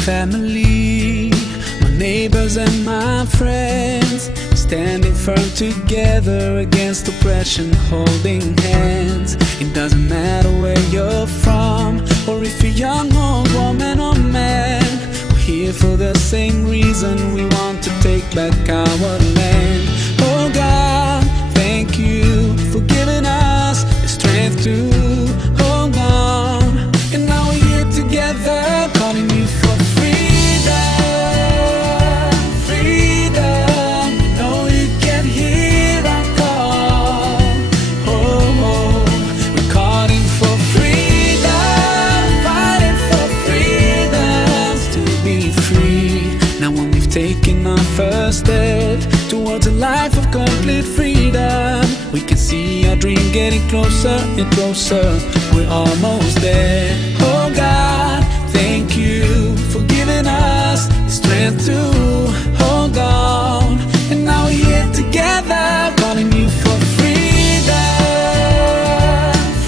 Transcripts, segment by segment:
family, my neighbors and my friends, standing firm together against oppression, holding hands. It doesn't matter where you're from, or if you're young, old, woman or man, we're here for the same reason. We want to take back our land. Oh God, thank you for giving us the strength to hold on. And now we're here together, calling you for freedom, freedom. We know you can hear our call. Oh, oh, we're calling for freedom, fighting for freedoms to be free. Now when we've taken our first step towards a life of complete freedom, we can see our dream getting closer and closer. We're almost there. Oh God, thank you for giving us the strength to hold on. And now we're here together, calling you for freedom,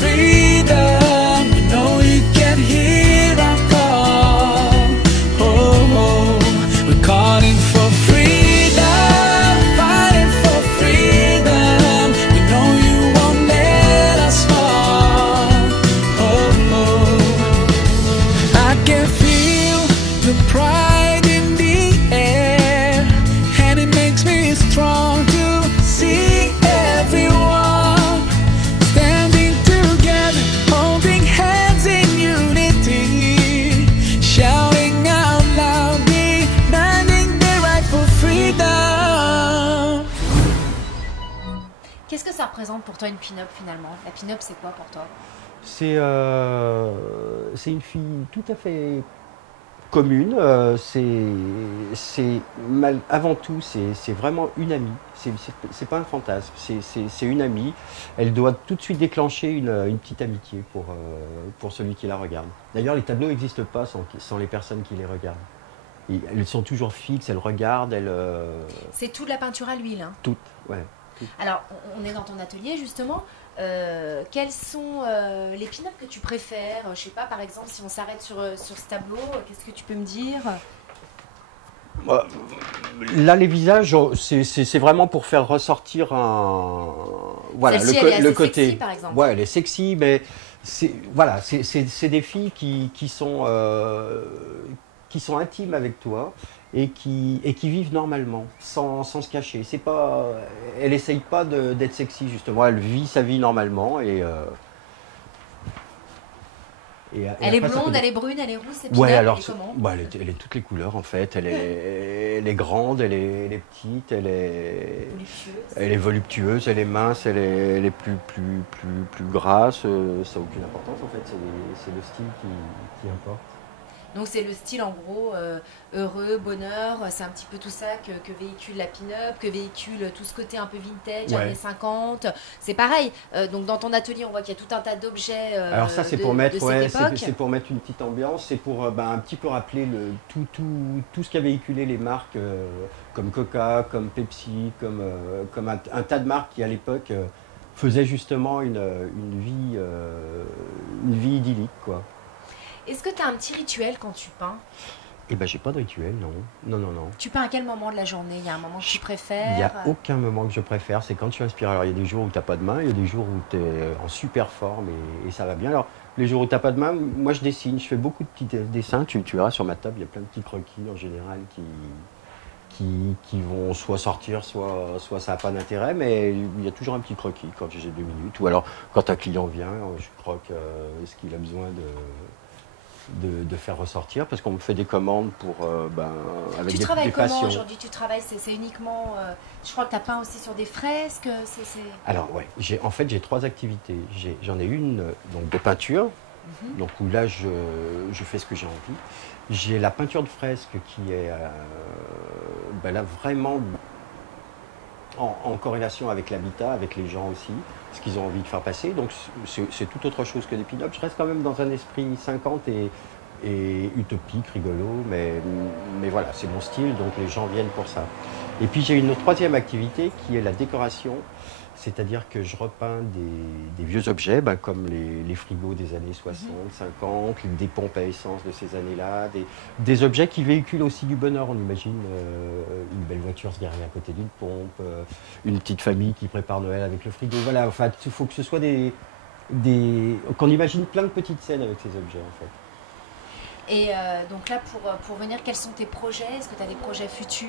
freedom. We know you can hear our call. Oh, oh, we're calling for freedom, fighting for freedom. We know you won't let us fall. Oh, oh, I can feel the pride in the air, and it makes me strong to see everyone standing together, holding hands in unity, shouting out loud, demanding their right for freedom. Qu'est-ce que ça représente pour toi une pin-up finalement? La pin-up, c'est quoi pour toi? C'est une fille tout à fait commune. Avant tout, c'est vraiment une amie. C'est pas un fantasme, c'est une amie. Elle doit tout de suite déclencher une petite amitié pour celui qui la regarde. D'ailleurs, les tableaux n'existent pas sans les personnes qui les regardent. Et elles sont toujours fixes, elles regardent, C'est toute la peinture à l'huile, hein. toutes, ouais. Alors, on est dans ton atelier justement. Quels sont les pin-up que tu préfères? Je sais pas, par exemple, si on s'arrête sur ce tableau, qu'est-ce que tu peux me dire? Là, les visages, c'est vraiment pour faire ressortir voilà, Celle-ci, elle est le assez côté. sexy, par exemple. Ouais, elle est sexy, mais voilà, c'est des filles qui sont intimes avec toi et qui vivent normalement, sans se cacher. C'est pas, elle essaye pas d'être sexy justement. Elle vit sa vie normalement Elle est blonde, elle est brune, elle est rousse, c'est pin-up, ouais, alors, elle est comment? bah, elle est toutes les couleurs en fait. Elle est grande, elle est petite, elle est voluptueuse, elle est mince, elle est plus grasse. Ça n'a aucune importance en fait. C'est le style qui importe. Donc c'est le style en gros heureux, bonheur, c'est un petit peu tout ça que véhicule la pin-up, que véhicule tout ce côté un peu vintage, Ouais. années 50. C'est pareil, donc dans ton atelier on voit qu'il y a tout un tas d'objets Alors ça c'est de pour mettre, cette ouais, époque. c'est pour mettre une petite ambiance, c'est pour un petit peu rappeler tout ce qu'a véhiculé les marques comme Coca, comme Pepsi, comme un tas de marques qui à l'époque faisaient justement une vie idyllique quoi. Est-ce que tu as un petit rituel quand tu peins? Eh ben j'ai pas de rituel, non. Non. Tu peins à quel moment de la journée? Il y a un moment que tu préfères? Il n'y a aucun moment que je préfère, c'est quand je suis inspiré. Alors il y a des jours où tu n'as pas de main, il y a des jours où tu es en super forme et ça va bien. Alors les jours où tu n'as pas de main, moi je dessine, je fais beaucoup de petits dessins. Tu verras sur ma table, il y a plein de petits croquis en général qui vont soit sortir, soit ça n'a pas d'intérêt, mais il y a toujours un petit croquis quand j'ai 2 minutes. Ou alors quand un client vient, je croque ce qu'il a besoin de faire ressortir parce qu'on me fait des commandes pour avec Tu des travailles comment passions. aujourd'hui? Tu travailles, c'est uniquement je crois que tu as peint aussi sur des fresques, Alors ouais, j'ai 3 activités. J'en ai une donc de peinture, donc où là je fais ce que j'ai envie. J'ai la peinture de fresque qui est là vraiment en corrélation avec l'habitat, avec les gens aussi, ce qu'ils ont envie de faire passer. Donc c'est tout autre chose que des pin-up. Je reste quand même dans un esprit 50 et et utopique, rigolo, mais voilà, c'est mon style, donc les gens viennent pour ça. Et puis j'ai une troisième activité qui est la décoration, c'est-à-dire que je repeins des vieux objets, comme les frigos des années 60, 50, des pompes à essence de ces années-là, des objets qui véhiculent aussi du bonheur. On imagine une belle voiture se garer à côté d'une pompe, une petite famille qui prépare Noël avec le frigo. Voilà, enfin, il faut que ce soit qu'on imagine plein de petites scènes avec ces objets en fait. Et donc là, pour venir, quels sont tes projets? Est-ce que tu as des projets futurs?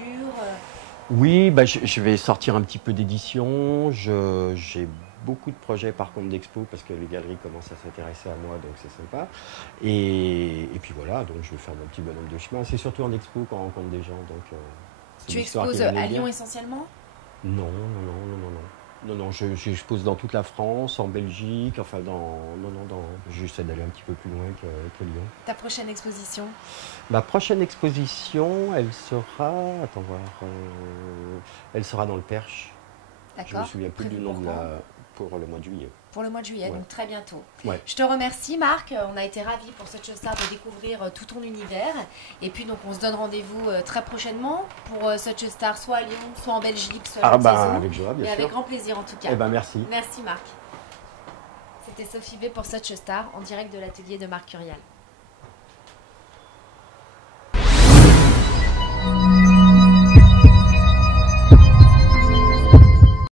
Oui, je vais sortir un petit peu d'édition. J'ai beaucoup de projets par contre d'expo parce que les galeries commencent à s'intéresser à moi, donc c'est sympa. Et puis voilà, donc je vais faire mon petit bonhomme de chemin. C'est surtout en expo qu'on rencontre des gens. Donc, c'est Tu l'histoire exposes qui va nous à dire. Lyon essentiellement? Non, non, non, non, non, non. Non, non, j'expose dans toute la France, en Belgique, enfin j'essaie d'aller un petit peu plus loin que Lyon. Ta prochaine exposition? Ma prochaine exposition, elle sera, attends voir, elle sera dans le Perche. Je me D'accord. souviens plus du Prévu nom pour quand? pour le mois de juillet. Pour le mois de juillet, Ouais. donc très bientôt. Ouais. Je te remercie Marc, on a été ravis pour Such a Star de découvrir tout ton univers. Et puis donc on se donne rendez-vous très prochainement pour Such a Star, soit à Lyon, soit en Belgique, soit à l'autre saison. Avec joie, bien Et sûr. avec grand plaisir en tout cas. Eh ben merci. Merci Marc. C'était Sophie B pour Such a Star en direct de l'atelier de Marc Curial.